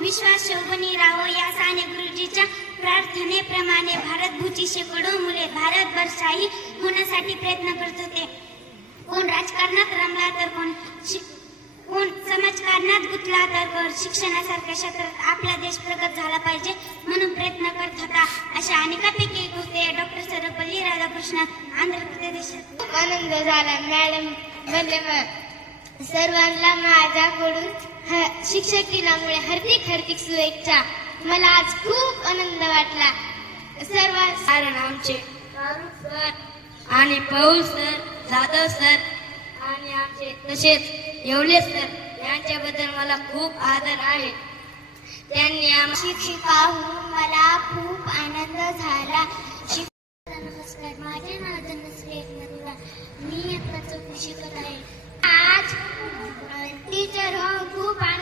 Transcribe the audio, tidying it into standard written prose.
विश्वास शोभनी राहो या साने गुरुजीच्या प्रार्थनेप्रमाणे भारतभूची शेकडो मुले भारतभर शाही होण्यासाठी प्रयत्न करत होते. कोण राजकारणात रमला तर कोण समाजकारणात गुंतला तर शिक्षणासारख्या क्षेत्रात आपला देश प्रगत झाला पाहिजे म्हणून प्रयत्न करत होता. अशा अनेकापैकी एक होते डॉक्टर सर्वपल्ली राधाकृष्णन. आंध्र प्रदेशात आनंद झाला मॅडम. धन्यवाद सर्वांना माझ्याकडून शिक्षक दिनामुळे हार्दिक शुभेच्छा. मला आज खूप आनंद वाटला. सर्व आमचे फारुख सर आणि पौल सर, जाधव सर आणि आमचे तसेच येवले सर यांच्याबद्दल मला खूप आदर आहे. त्यांनी शिक्षिका होऊन मला खूप आनंद झाला. नमस्कार, माझे नाव धनश्री एकनाथ. मी आता चौथी शिकत आहे. आज टीचर होऊन खूप आनंद